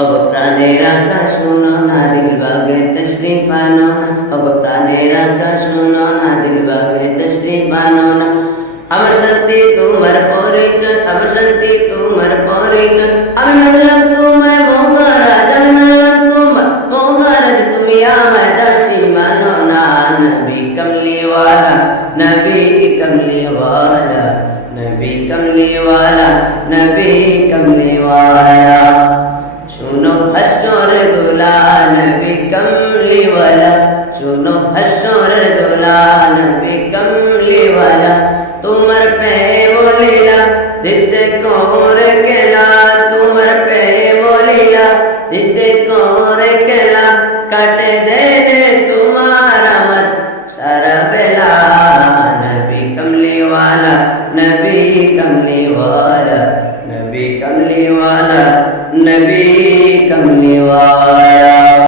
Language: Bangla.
ওগো প্রাণের আকাশ শুনো না, দিল বাগে তশরিফ আনো না। ওগো প্রাণের আকাশ শুনো না, দিল বাগে তশরিফ আনো না। আমার শান্তি তোমার পরিচয়, আমার শান্তি তোমার পরিচয়। আমি মানলাম তোমায় মহারাজ, আমি মানলাম তোমায় মহারাজ। তুমি আমায় দাসী মানো না। নবী কমলিওয়ালা, নবী কমলিওয়ালা, নবী কমলিওয়ালা, নবী কমলিওয়ালা। सुनो हशर दुला नबी कमली वाला, सुनो हशर दुला नबी कमली वाला। तुमर पे मोलीला दिते कोर केला, तुमर पे मोलीला दिते कोर केला। कट दे तुम्हारा मत सारा बेला। नबी कमली वाला, नबी कमली वाला, नबी कमली वाला, नबी कमली वाला।